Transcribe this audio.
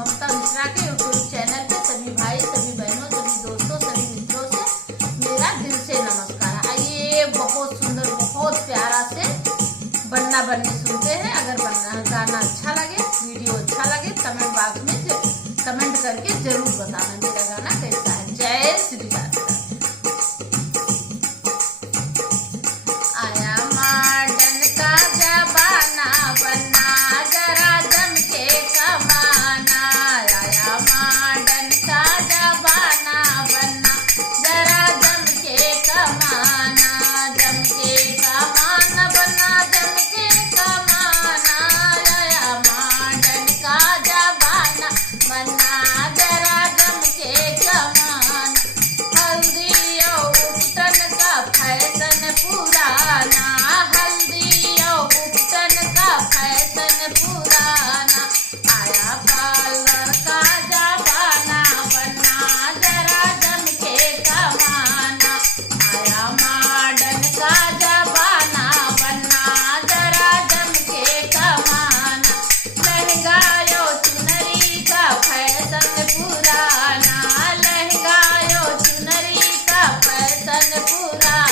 ममता मिश्रा के YouTube channel पे सभी भाई, सभी बहनों, सभी दोस्तों, सभी मित्रों से मेरा दिल से नमस्कार। आइए बहुत सुंदर, बहुत प्यारा से बन्ना बन्नी सुनते हैं। अगर गाना अच्छा लगे, वीडियो अच्छा लगे, कमेंट बॉक्स में कमेंट करके जरूर बताना मेरा गाना कैसा है। जय श्री राधे। आया मॉडर्न का जमाना, बन्ना जरा जम के कमाना। आया मॉडर्न का जमाना, बन्ना जरा जम के कमाना। जम के कमाना, बन्ना जम के कमाना। आया मॉडर्न का जमाना, बन्ना जरा जम के कमाना। हल्दी और उपटन का फैशन पुराना, हल्दी और उपटन का फैशन पुराना। आया पार्लर का जमाना, बन्ना जरा जम के कमाना। आया मॉडर्न का जमाना, बन्ना जरा जम के कमाना। लहंगा यो चुनरी का फैशन पुराना, लहंगा यो चुनरी का फैशन पुराना।